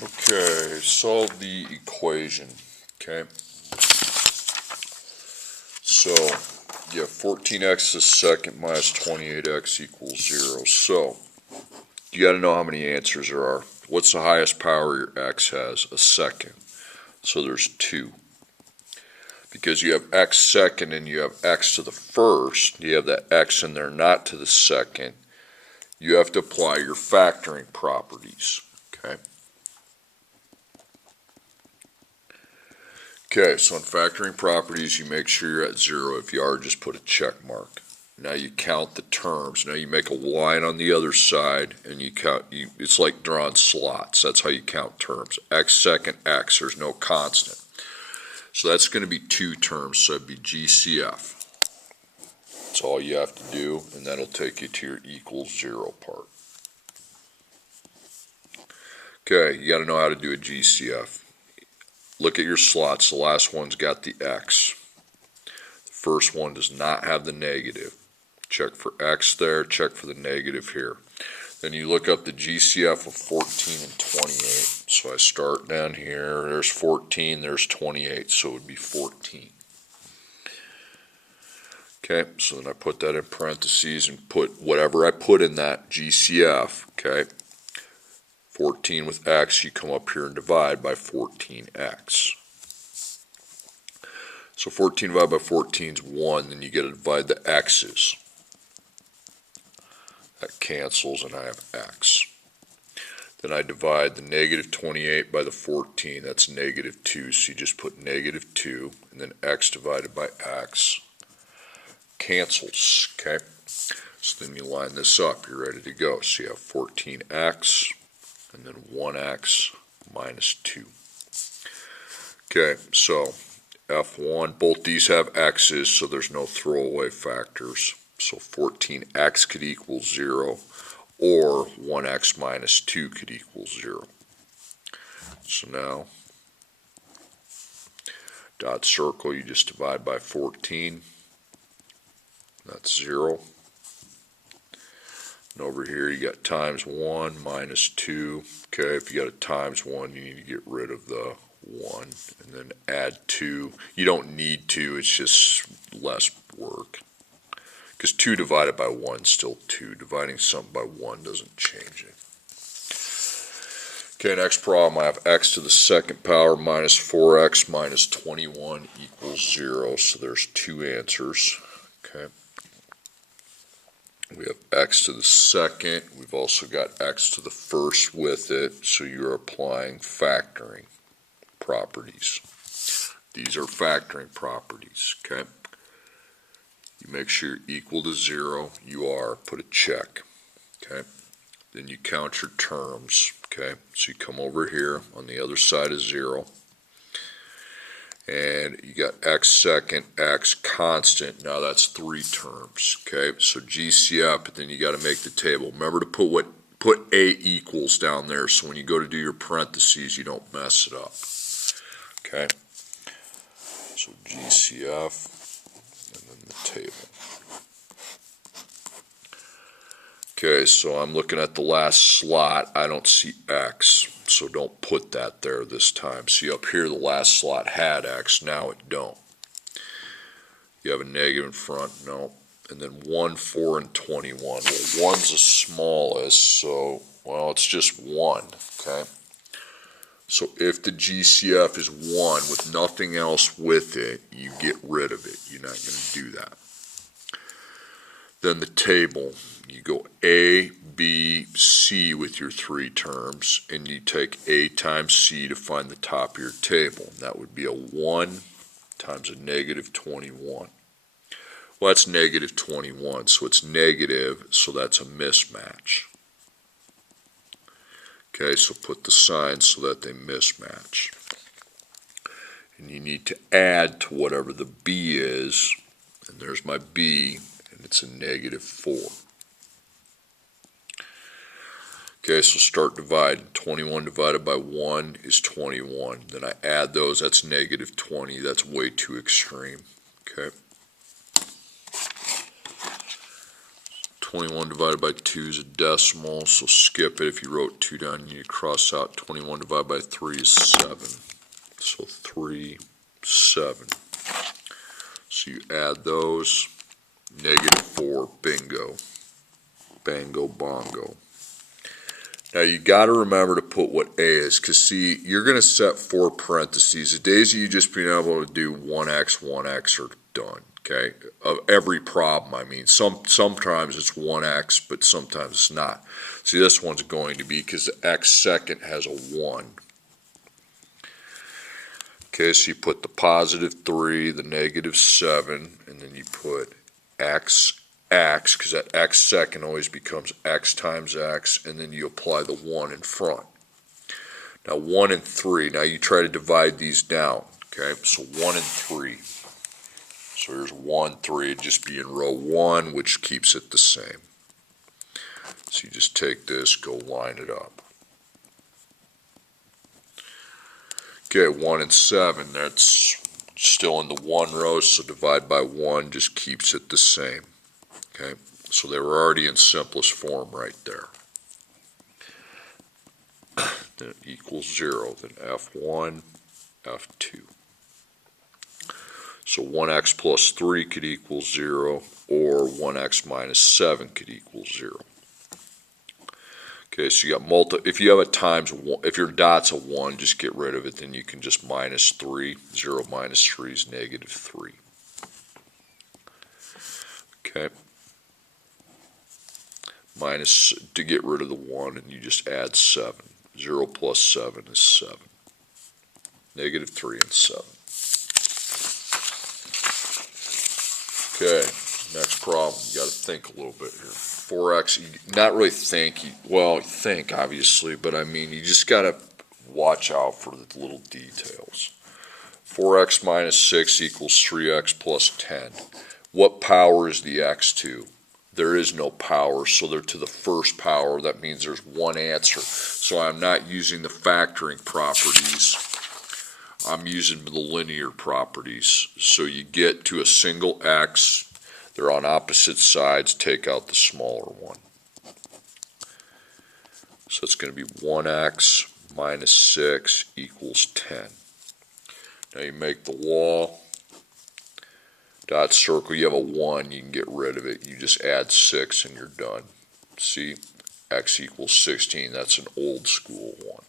Okay, solve the equation. Okay, so you have 14x to the second minus 28x equals 0. So you got to know how many answers there are. What's the highest power your x has? A second. So there's 2. Because you have x second and you have x to the first, you have that x in there not to the second, you have to apply your factoring properties. Okay. Okay, so in factoring properties, you make sure you're at 0. If you are, just put a check mark. Now you count the terms. Now you make a line on the other side, and you count. It's like drawing slots. That's how you count terms. X second x. There's no constant. So that's going to be 2 terms. So it'd be GCF. That's all you have to do, and that'll take you to your equals 0 part. Okay, you got to know how to do a GCF. Look at your slots. The last one's got the x. The first one does not have the negative. Check for x there, check for the negative here. Then you look up the GCF of 14 and 28. So I start down here, there's 14, there's 28, so it would be 14. Okay, so then I put that in parentheses and put whatever I put in that GCF, okay. 14 with x, you come up here and divide by 14x. So 14 divided by 14 is 1, then you got to divide the x's. That cancels and I have x. Then I divide the negative 28 by the 14, that's negative 2, so you just put negative 2, and then x divided by x cancels, okay? So then you line this up, you're ready to go. So you have 14x, and then 1x minus 2. Okay, so F1, both these have x's, so there's no throwaway factors. So 14x could equal 0, or 1x minus 2 could equal 0. So now, dot circle, you just divide by 14. That's 0. And over here you got times 1 minus 2. Okay, if you got a times 1, you need to get rid of the 1. And then add 2. You don't need to, it's just less work. Because 2 divided by 1 is still 2. Dividing something by 1 doesn't change it. Okay, next problem, I have x to the second power minus 4x minus 21 equals 0. So there's 2 answers. Okay. We have x to the second. We've also got x to the first with it. So you're applying factoring properties. These are factoring properties. Okay. You make sure you're equal to 0. You are. Put a check. Okay. Then you count your terms. Okay. So you come over here on the other side of 0. And you got x second, x constant. Now that's 3 terms. Okay. So GCF, but then you got to make the table. Remember to put A equals down there, so when you go to do your parentheses, you don't mess it up. Okay. So GCF. And then the table. Okay, so I'm looking at the last slot. I don't see x, so don't put that there this time. See up here, the last slot had x, now it don't. You have a negative in front, no. And then 1, 4, and 21. Well, 1's the smallest, so, well, it's just 1, okay? So if the GCF is 1 with nothing else with it, you get rid of it. You're not going to do that. Then the table, you go A, B, C with your 3 terms, and you take A times C to find the top of your table. And that would be a 1 times a negative 21. Well, that's negative 21, so it's negative, so that's a mismatch. Okay, so put the signs so that they mismatch. And you need to add to whatever the B is, and there's my B, and it's a negative 4. Okay, so start dividing. 21 divided by 1 is 21. Then I add those, that's negative 20. That's way too extreme. Okay. 21 divided by 2 is a decimal, so skip it. If you wrote 2 down, you need to cross out. 21 divided by 3 is 7. So 3, 7. So you add those. -4, bingo. Bango bongo. Now you got to remember to put what A is, because see, you're going to set 4 parentheses. The days of you just being able to do 1x, 1x are done, okay? Of every problem, I mean. Sometimes it's 1x, but sometimes it's not. See, this one's going to be because the x second has a 1. Okay, so you put the +3, the -7, and then you put x, because that x second always becomes x times x, and then you apply the 1 in front. Now 1 and 3, now you try to divide these down, okay, so 1 and 3. So here's 1, 3, it'd just be in row 1, which keeps it the same. So you just take this, go line it up. Okay, 1 and 7, that's still in the 1 row, so divide by 1 just keeps it the same. Okay, so they were already in simplest form right there. Then equals 0, then F1, F2. So 1x plus 3 could equal 0, or 1x minus 7 could equal 0. Okay, so you got if you have a times 1, if your dot's a 1, just get rid of it, then you can just minus 3. 0 minus 3 is -3. Okay. Minus, to get rid of the 1, and you just add 7. 0 plus 7 is 7. -3 and 7. Okay, next problem. You got to think a little bit here. 4x, not really think, well, think obviously, but I mean, you just got to watch out for the little details. 4x minus 6 equals 3x plus 10. What power is the x to? There is no power, so they're to the first power. That means there's one answer. So I'm not using the factoring properties. I'm using the linear properties. So you get to a single x. They're on opposite sides. Take out the smaller one. So it's going to be 1x minus 6 equals 10. Now you make the wall. Dot circle, you have a 1, you can get rid of it. You just add 6 and you're done. See, x equals 16, that's an old school one.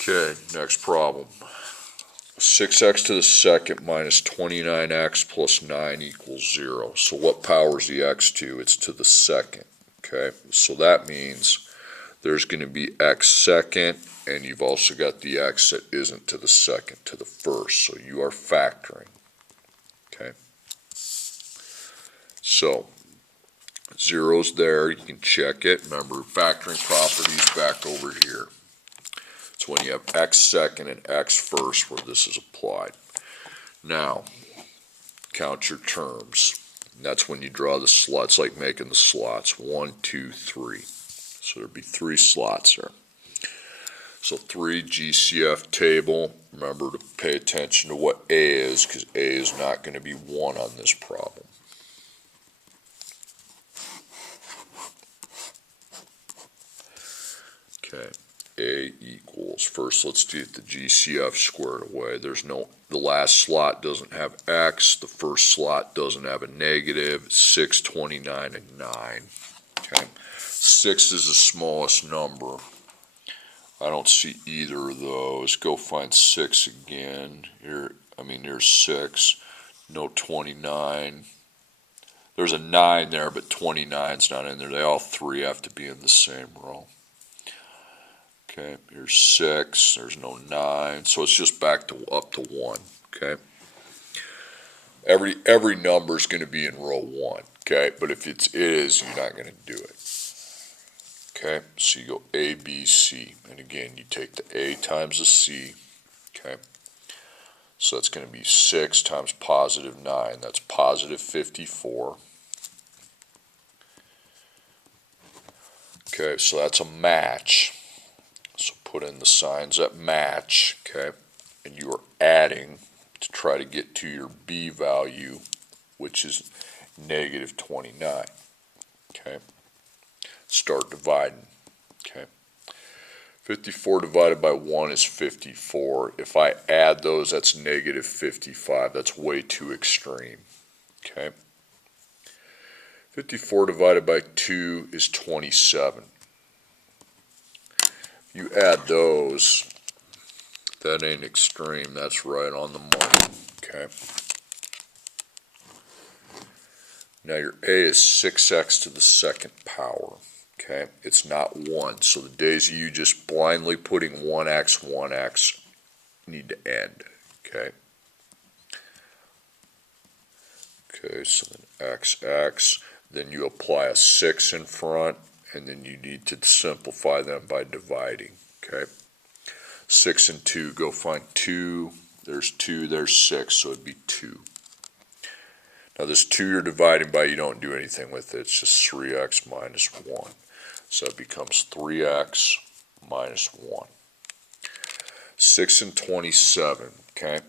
Okay, next problem. 6x to the second minus 29x plus 9 equals 0. So what power is the x to? It's to the second. Okay, so that means there's going to be x second, and you've also got the x that isn't to the second, to the first. So you are factoring. Okay. So 0's there. You can check it. Remember, factoring properties back over here. It's when you have x second and x first where this is applied. Now, count your terms. And that's when you draw the slots, like making the slots. 1, 2, 3. So there'd be 3 slots there. So 3 GCF table. Remember to pay attention to what A is, because A is not going to be 1 on this problem. Okay, A equals, first let's get the GCF squared away. There's no, the last slot doesn't have X, the first slot doesn't have a negative, 6, 29, and 9. Okay, 6 is the smallest number. I don't see either of those. Go find 6 again. Here, I mean, there's 6. No 29. There's a 9 there, but 29's not in there. They all 3 have to be in the same row. Okay, here's 6. There's no 9. So it's just back to up to 1. Okay. Every number is going to be in row 1. Okay, but if it is, you're not going to do it. Okay, so you go A, B, C, and again, you take the A times the C, okay, so that's going to be 6 times positive 9, that's positive 54, okay, so that's a match, so put in the signs that match, okay, and you are adding to try to get to your B value, which is negative 29. Okay, start dividing. Okay, 54 divided by 1 is 54. If I add those, that's negative 55. That's way too extreme. Okay, 54 divided by 2 is 27. You add those, that ain't extreme, that's right on the money. Okay, now your a is 6x to the second power. Okay, it's not 1, so the days of you just blindly putting 1x need to end. Okay, so then xx, then you apply a 6 in front, and then you need to simplify them by dividing. Okay, 6 and 2, go find 2, there's 2, there's 6, so it'd be 2. Now this 2 you're dividing by, you don't do anything with it, it's just 3x minus 1. So it becomes 3x minus 1. 6 and 27, okay?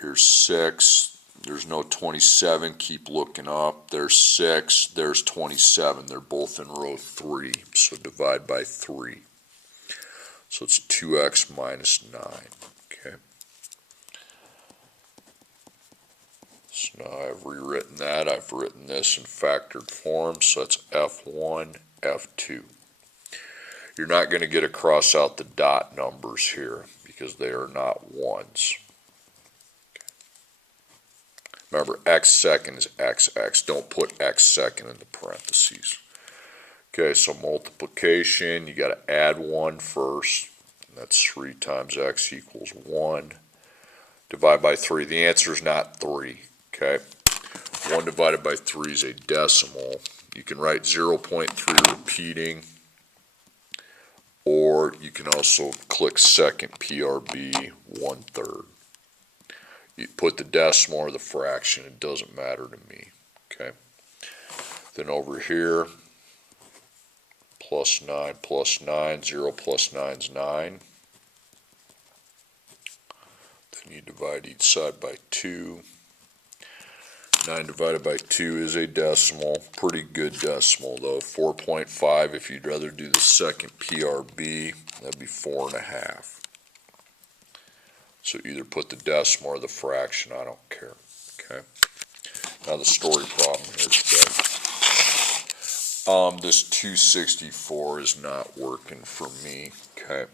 Here's 6, there's no 27, keep looking up. There's 6, there's 27, they're both in row 3, so divide by 3. So it's 2x minus 9, okay? So now I've rewritten that. I've written this in factored form, so that's F1, F2. You're not going to get to cross out the dot numbers here because they are not ones. Remember, x second is xx. Don't put x second in the parentheses. Okay, so multiplication, you got to add 1 first. And that's 3 times x equals 1. Divide by 3. The answer is not 3. Okay, 1 divided by 3 is a decimal. You can write 0.3 repeating, or you can also click second PRB 1/3. You put the decimal or the fraction, it doesn't matter to me. Okay, then over here, plus 9 plus 9, 0 plus 9 is 9. Then you divide each side by 2. 9 divided by 2 is a decimal, pretty good decimal though, 4.5. If you'd rather do the second PRB, that'd be 4.5. So either put the decimal or the fraction, I don't care. Okay. Now the story problem here today. This 264 is not working for me. Okay.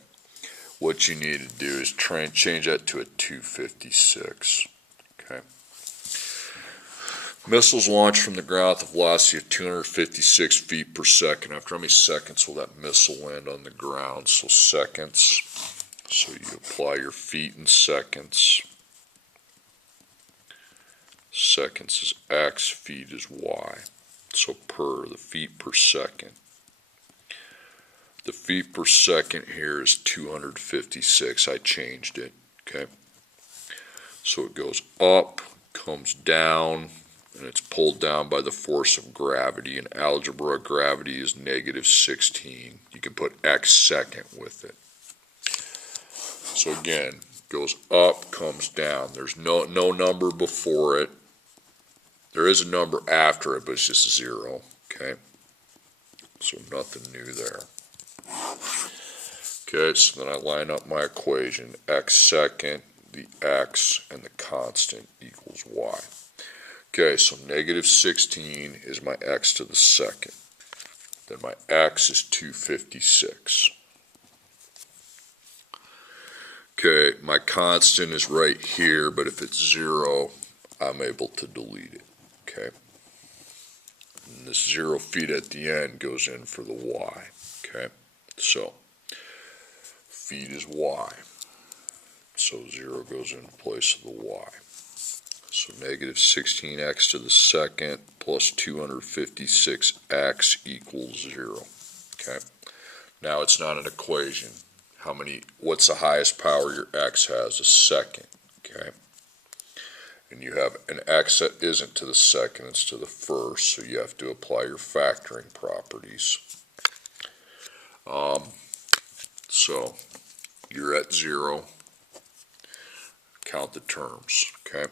What you need to do is change that to a 256. Okay. Missiles launched from the ground with a velocity of 256 feet per second. After how many seconds will that missile land on the ground? So seconds. So you apply your feet in seconds. Seconds is x, feet is y. So the feet per second. The feet per second here is 256. I changed it. Okay. So it goes up, comes down, and it's pulled down by the force of gravity. In algebra, gravity is negative 16. You can put x second with it. So again, goes up, comes down. There's no number before it. There is a number after it, but it's just 0. Okay, so nothing new there. Okay, so then I line up my equation. X second, the x, and the constant equals y. Okay, so negative 16 is my x to the second. Then my x is 256. Okay, my constant is right here, but if it's 0, I'm able to delete it. Okay, and this 0 feet at the end goes in for the y. Okay, so feet is y. So 0 goes in place of the y. So negative 16x to the second plus 256x equals 0. Okay. Now it's not an equation. What's the highest power your x has? A second. Okay. And you have an x that isn't to the second, it's to the first, so you have to apply your factoring properties. So you're at 0. Count the terms. Okay.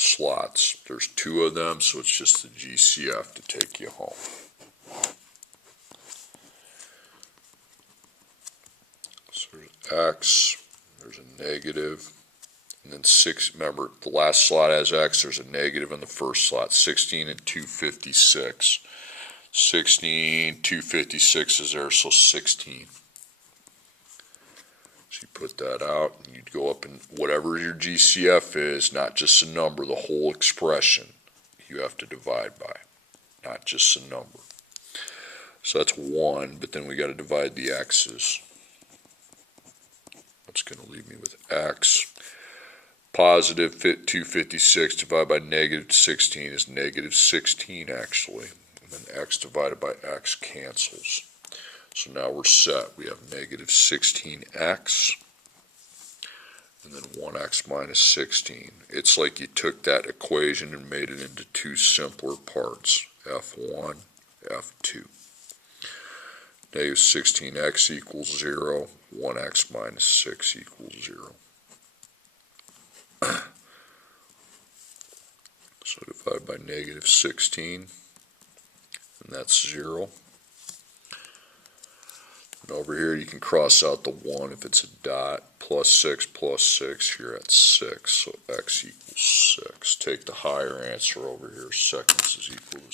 slots. There's 2 of them, so it's just the GCF to take you home. So there's X, there's a negative, and then 6, remember the last slot has X, there's a negative in the first slot, 16 and 256. 16, 256 is there, so 16. So you put that out, and you'd go up and whatever your GCF is, not just a number, the whole expression, you have to divide by, not just a number. So that's 1, but then we got to divide the x's. That's going to leave me with x. Positive 256 divided by negative 16 is negative 16 actually. And then x divided by x cancels. So now we're set. We have negative 16x and then 1x minus 16. It's like you took that equation and made it into 2 simpler parts, f1, f2. Negative 16x equals 0, 1x minus 6 equals 0. So divide by negative 16, and that's 0. And over here you can cross out the 1 if it's a dot. Plus 6, you're at 6, so x equals 6. Take the higher answer over here, seconds is equal to